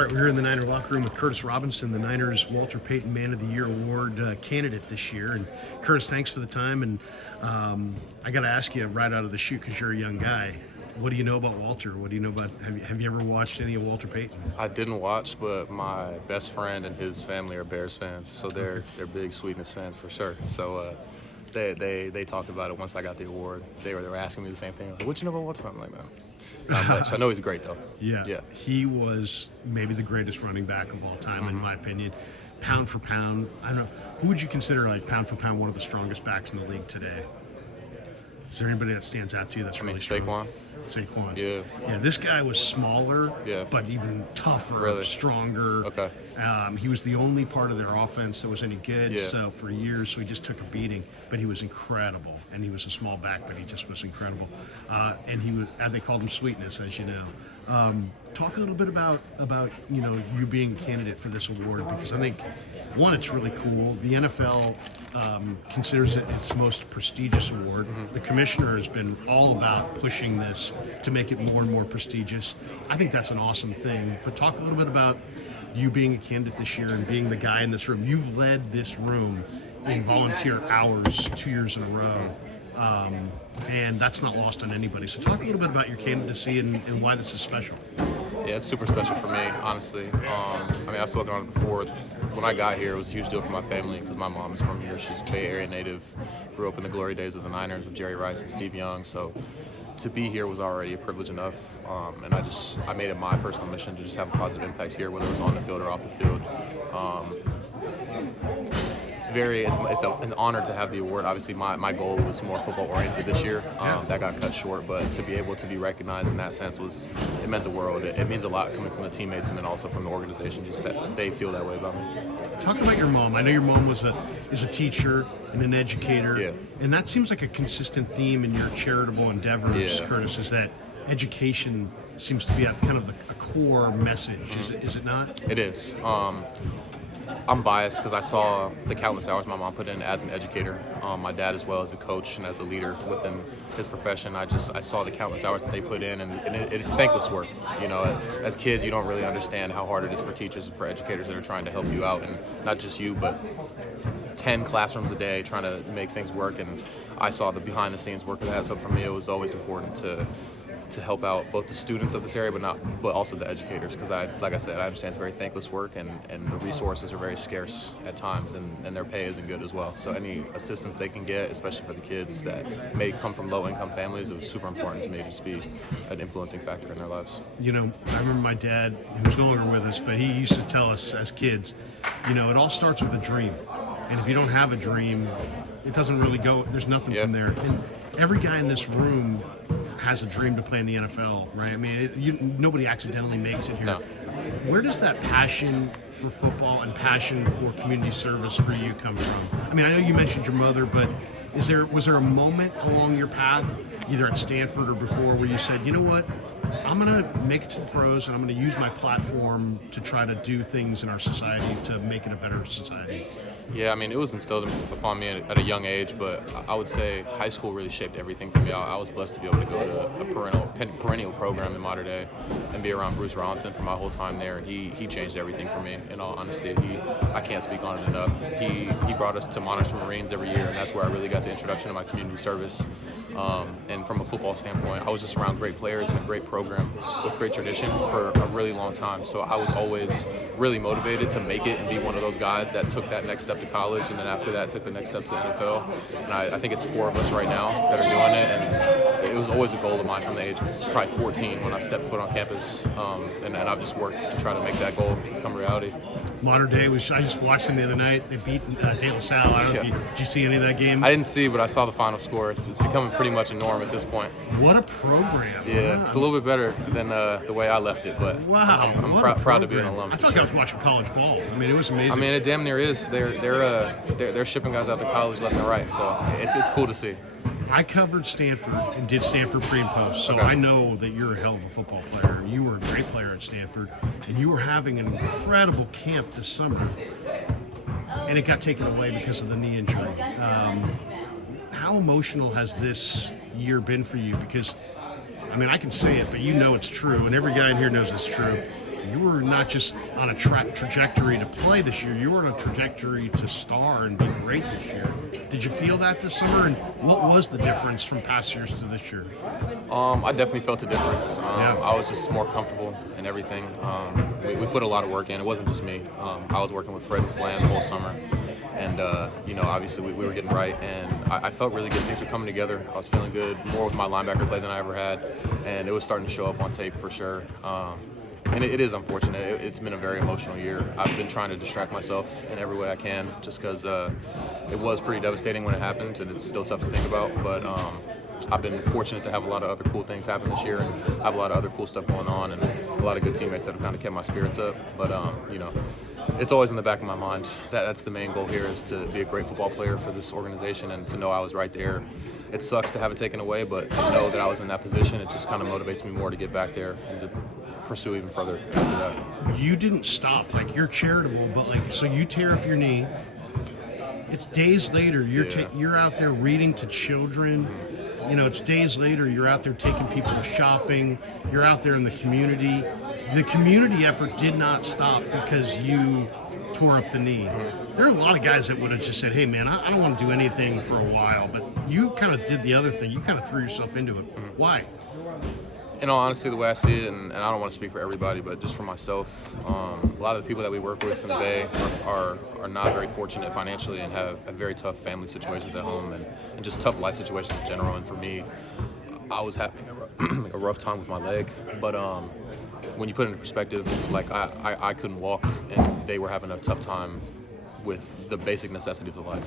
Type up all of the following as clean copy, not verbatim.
All right, we're here in the Niner locker room with Curtis Robinson, the Niners Walter Payton Man of the Year Award candidate this year. And Curtis, thanks for the time. And I got to ask you right out of the chute, because you're a young guy, what do you know about Walter? What do you know about? Have you ever watched any of Walter Payton? I didn't watch, but my best friend and his family are Bears fans, so they're big Sweetness fans for sure. So they talked about it once I got the award. They were asking me the same thing, like, "What you know about Walter?" I'm like, "Man, not much." I know he's great though. Yeah. He was maybe the greatest running back of all time, in my opinion. Pound for pound, I don't know. Who would you consider, like, pound for pound, one of the strongest backs in the league today? Is there anybody that stands out to you that's really strong? Saquon. Yeah, this guy was smaller, but even tougher, stronger. Okay. He was the only part of their offense that was any good. So for years, so he just took a beating, but he was incredible. And he was a small back, but he just was incredible. And he was, they called him Sweetness, as you know. Talk a little bit about you being a candidate for this award, because I think, one, it's really cool. The NFL considers it its most prestigious award. The commissioner has been all about pushing this to make it more and more prestigious. I think that's an awesome thing. But talk a little bit about you being a candidate this year and being the guy in this room. You've led this room in volunteer hours 2 years in a row. And that's not lost on anybody. So talk a little bit about your candidacy and why this is special. Yeah, it's super special for me, honestly. I've spoken on it before. When I got here, it was a huge deal for my family because my mom is from here. She's a Bay Area native, grew up in the glory days of the Niners with Jerry Rice and Steve Young. So to be here was already a privilege enough. And I made it my personal mission to just have a positive impact here, whether it was on the field or off the field. It's an honor to have the award. Obviously, my goal was more football oriented this year. That got cut short, but to be able to be recognized in that sense it meant the world. It means a lot coming from the teammates and then also from the organization, just that they feel that way about me. Talk about your mom. I know your mom is a teacher and an educator, and that seems like a consistent theme in your charitable endeavors, Curtis, is that education seems to be kind of a core message. Is it not? It is. I'm biased because I saw the countless hours my mom put in as an educator. My dad as well as a coach and as a leader within his profession. I saw the countless hours that they put in, and it's thankless work. You know, as kids, you don't really understand how hard it is for teachers and for educators that are trying to help you out, and not just you, but 10 classrooms a day trying to make things work. And I saw the behind-the-scenes work of that. So for me, it was always important to help out both the students of this area, but also the educators, because like I said, I understand it's very thankless work, and the resources are very scarce at times, and their pay isn't good as well. So any assistance they can get, especially for the kids that may come from low-income families, it was super important to me to just be an influencing factor in their lives. You know, I remember my dad, who's no longer with us, but he used to tell us as kids, it all starts with a dream. And if you don't have a dream, it doesn't really go, there's nothing from there. And every guy in this room has a dream to play in the NFL, right? I mean, nobody accidentally makes it here. No. Where does that passion for football and passion for community service for you come from? I mean, I know you mentioned your mother, but was there a moment along your path, either at Stanford or before, where you said, you know what, I'm going to make it to the pros, and I'm going to use my platform to try to do things in our society to make it a better society? Yeah, I mean, it was instilled upon me at a young age, but I would say high school really shaped everything for me. I was blessed to be able to go to a perennial program in Mater Dei and be around Bruce Robinson for my whole time there, and he changed everything for me, in all honesty. I can't speak on it enough. He brought us to Monarchs and Marines every year, and that's where I really got the introduction to my community service. And from a football standpoint, I was just around great players and a great program with great tradition for a really long time. So I was always really motivated to make it and be one of those guys that took that next step to college, and then after that took the next step to the NFL. And I think it's 4 of us right now that are doing it, and it was always a goal of mine from the age of probably 14 when I stepped foot on campus, and I've just worked to try to make that goal become reality. Mater Dei I just watched them the other night. They beat De La Salle. I don't know did you see any of that game? I didn't see, but I saw the final score. It's becoming pretty much a norm at this point. What a program. Yeah, wow. It's a little bit better than the way I left it, but wow. I'm proud to be an alum. I felt like I was watching college ball. I mean, it was amazing. I mean, it damn near is. They're shipping guys out to college left and right, so it's cool to see. I covered Stanford and did Stanford pre and post, so I know that you're a hell of a football player. You were a great player at Stanford, and you were having an incredible camp this summer, and it got taken away because of the knee injury. How emotional has this year been for you? Because, I mean, I can say it, but you know it's true, and every guy in here knows it's true. you were not just on a trajectory to play this year, you were on a trajectory to star and be great this year. Did you feel that this summer, and what was the difference from past years to this year? I definitely felt a difference. I was just more comfortable in everything. We put a lot of work in. It wasn't just me. I was working with Fred and Flan the whole summer. And, obviously we were getting right. And I felt really good. Things were coming together. I was feeling good, more with my linebacker play than I ever had. And it was starting to show up on tape for sure. And it is unfortunate. It's been a very emotional year. I've been trying to distract myself in every way I can just because it was pretty devastating when it happened, and it's still tough to think about. But I've been fortunate to have a lot of other cool things happen this year, and have a lot of other cool stuff going on, and a lot of good teammates that have kind of kept my spirits up. But, it's always in the back of my mind. That's the main goal here, is to be a great football player for this organization and to know I was right there. It sucks to have it taken away, but to know that I was in that position, it just kind of motivates me more to get back there and to pursue even further after that. You didn't stop. Like, you're charitable, but so you tear up your knee. It's days later. You're out there reading to children. It's days later. You're out there taking people shopping. You're out there in the community. The community effort did not stop because you tore up the knee. There are a lot of guys that would have just said, hey, man, I don't want to do anything for a while. But you kind of did the other thing. You kind of threw yourself into it. Why? In all honesty, the way I see it, and I don't want to speak for everybody, but just for myself, a lot of the people that we work with in the Bay are not very fortunate financially and have very tough family situations at home and just tough life situations in general. And for me, I was having a rough time with my leg, but when you put it into perspective, like I couldn't walk, and they were having a tough time with the basic necessities of life,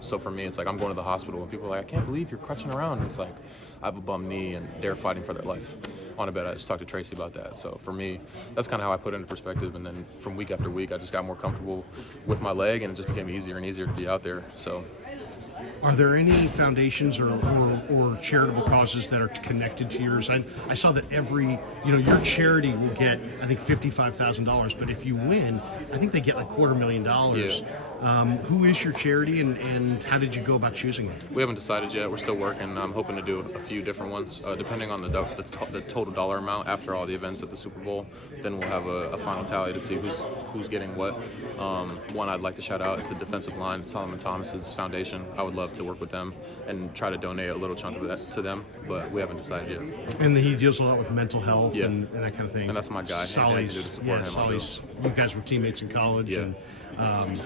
So for me, it's like I'm going to the hospital, and people are like, I can't believe you're crutching around. And it's like I have a bum knee, and they're fighting for their life. On a bed, I just talked to Tracy about that. So for me, that's kind of how I put it into perspective. And then from week after week, I just got more comfortable with my leg, and it just became easier and easier to be out there. So. Are there any foundations or charitable causes that are connected to yours? I saw that your charity will get, I think, $55,000, but if you win, I think they get like $250,000. Yeah. Who is your charity, and how did you go about choosing it? We haven't decided yet. We're still working. I'm hoping to do a few different ones, depending on the total dollar amount after all the events at the Super Bowl. Then we'll have a final tally to see who's getting what. One I'd like to shout out is the defensive line, Solomon Thomas's foundation. I would love to work with them and try to donate a little chunk of that to them, but we haven't decided yet. And he deals a lot with mental health and that kind of thing. And that's my guy. Solly's, you guys were teammates in college. Yeah. And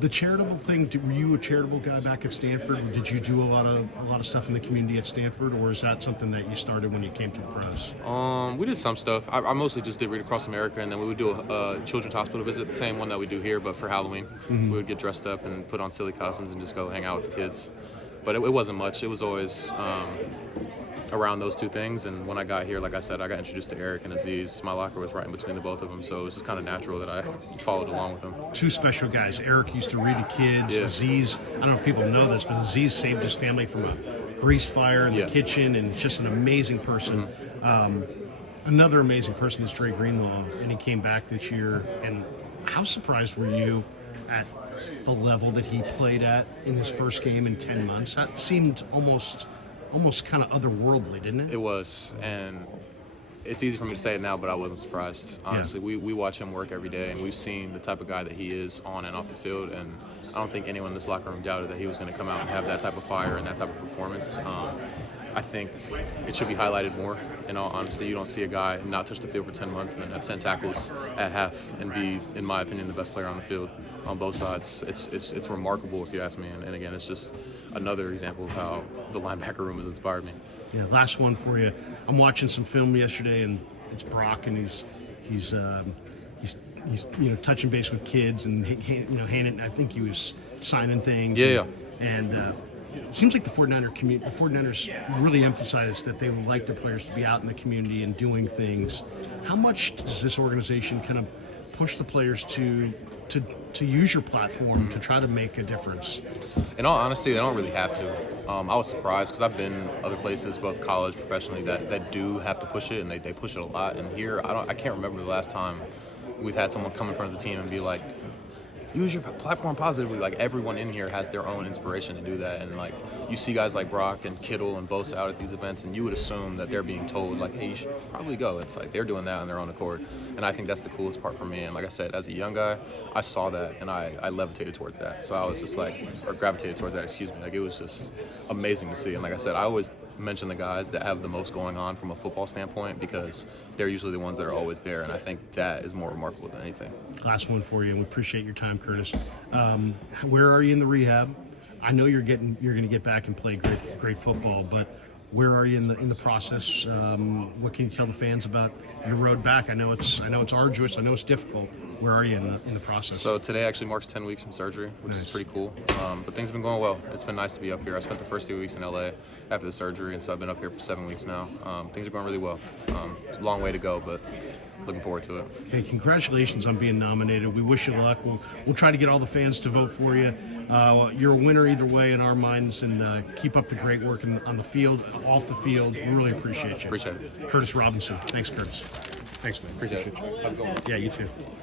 the charitable thing, were you a charitable guy back at Stanford? Did you do a lot of stuff in the community at Stanford, or is that something that you started when you came to the pros? We did some stuff. I mostly just did Read Across America, and then we would do a children's hospital visit, the same one that we do here, but for Halloween. Mm-hmm. We would get dressed up and put on silly costumes and just go hang out with the kids. But it wasn't much. It was always around those two things. And when I got here, like I said, I got introduced to Eric and Aziz. My locker was right in between the both of them, so it was just kind of natural that I followed along with them. Two special guys. Eric used to read to kids. Yeah. Aziz, I don't know if people know this, but Aziz saved his family from a grease fire in the kitchen, and just an amazing person. Mm-hmm. Another amazing person is Dre Greenlaw, and he came back this year. And how surprised were you at the level that he played at in his first game in 10 months? That seemed almost kind of otherworldly, didn't it? It was, and it's easy for me to say it now, but I wasn't surprised. Honestly, we watch him work every day, and we've seen the type of guy that he is on and off the field, and I don't think anyone in this locker room doubted that he was going to come out and have that type of fire and that type of performance. I think it should be highlighted more. In all honesty, you don't see a guy not touch the field for 10 months and then have 10 tackles at half and be, in my opinion, the best player on the field on both sides. It's remarkable, if you ask me. And again, it's just another example of how the linebacker room has inspired me. Yeah, last one for you. I'm watching some film yesterday, and it's Brock, and he's touching base with kids and handing. I think he was signing things. Yeah. And it seems like the 49ers really emphasize that they would like their players to be out in the community and doing things. How much does this organization kind of push the players to use your platform to try to make a difference? In all honesty, they don't really have to. I was surprised because I've been other places, both college, professionally, that do have to push it, and they push it a lot. And here, I can't remember the last time we've had someone come in front of the team and be like, use your platform positively. Like, everyone in here has their own inspiration to do that. And, like, you see guys like Brock and Kittle and Bosa out at these events, and you would assume that they're being told, like, hey, you should probably go. It's like they're doing that on their own accord. And I think that's the coolest part for me. And like I said, as a young guy, I saw that, and I levitated towards that. So I was just like, or gravitated towards that, excuse me. Like, it was just amazing to see. And like I said, I always mention the guys that have the most going on from a football standpoint, because they're usually the ones that are always there, and I think that is more remarkable than anything. Last one for you, and we appreciate your time, Curtis. Where are you in the rehab? I know you're going to get back and play great football, but where are you in the process? What can you tell the fans about your road back? I know it's arduous. I know it's difficult. Where are you in the process? So today actually marks 10 weeks from surgery, which is pretty cool. But things have been going well. It's been nice to be up here. I spent the first 2 weeks in LA after the surgery, and so I've been up here for 7 weeks now. Things are going really well. It's a long way to go, but looking forward to it. Hey, congratulations on being nominated. We wish you luck. We'll try to get all the fans to vote for you. You're a winner either way in our minds, and keep up the great work on the field, off the field. We really appreciate you. Appreciate it. Curtis Robinson. Thanks, Curtis. Thanks, man. Appreciate it. Have a good one. Yeah, you too.